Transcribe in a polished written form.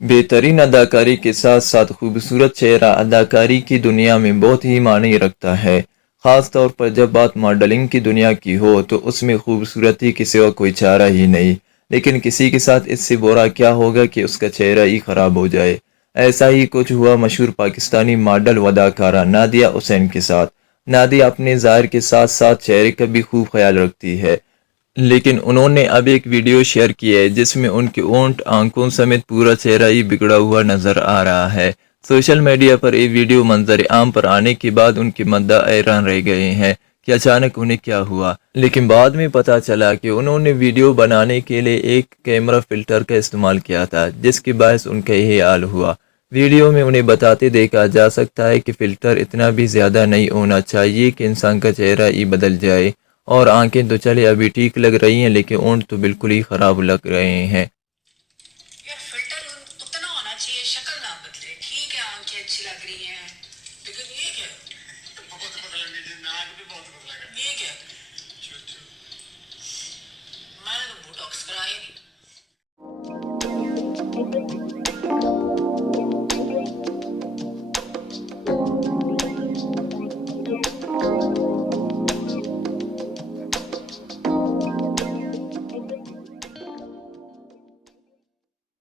बेहतरीन अदाकारी के साथ साथ खूबसूरत चेहरा अदाकारी की दुनिया में बहुत ही मायने रखता है। ख़ास तौर पर जब बात मॉडलिंग की दुनिया की हो तो उसमें खूबसूरती के सिवा कोई चारा ही नहीं। लेकिन किसी के साथ इससे बुरा क्या होगा कि उसका चेहरा ही ख़राब हो जाए। ऐसा ही कुछ हुआ मशहूर पाकिस्तानी मॉडल व अदाकारा नादिया हुसैन के साथ। नादिया अपने ज़ाहिर के साथ साथ चेहरे का भी खूब ख्याल रखती है, लेकिन उन्होंने अब एक वीडियो शेयर की है जिसमें उनके होंठ, आंखों समेत पूरा चेहरा ही बिगड़ा हुआ नजर आ रहा है। सोशल मीडिया पर ये वीडियो मंजर आम पर आने के बाद उनके मद्दा हैरान रह गए हैं कि अचानक उन्हें क्या हुआ। लेकिन बाद में पता चला कि उन्होंने वीडियो बनाने के लिए एक कैमरा फिल्टर का इस्तेमाल किया था, जिसके बायस उनका यही हाल हुआ। वीडियो में उन्हें बताते देखा जा सकता है कि फ़िल्टर इतना भी ज़्यादा नहीं होना चाहिए कि इंसान का चेहरा ही बदल जाए। और आंखें तो चले अभी ठीक लग रही हैं, लेकिन होंठ तो बिल्कुल ही ख़राब लग रहे हैं। यार फिल्टर उतना होना चाहिए, शक्ल ना बदले। ठीक है, आंखें अच्छी लग रही हैं, लेकिन ये क्या बहुत बदलेंगे जी, नाक भी बहुत बदलेगा। ये क्या मैंने तो बोटॉक्स कराया नहीं।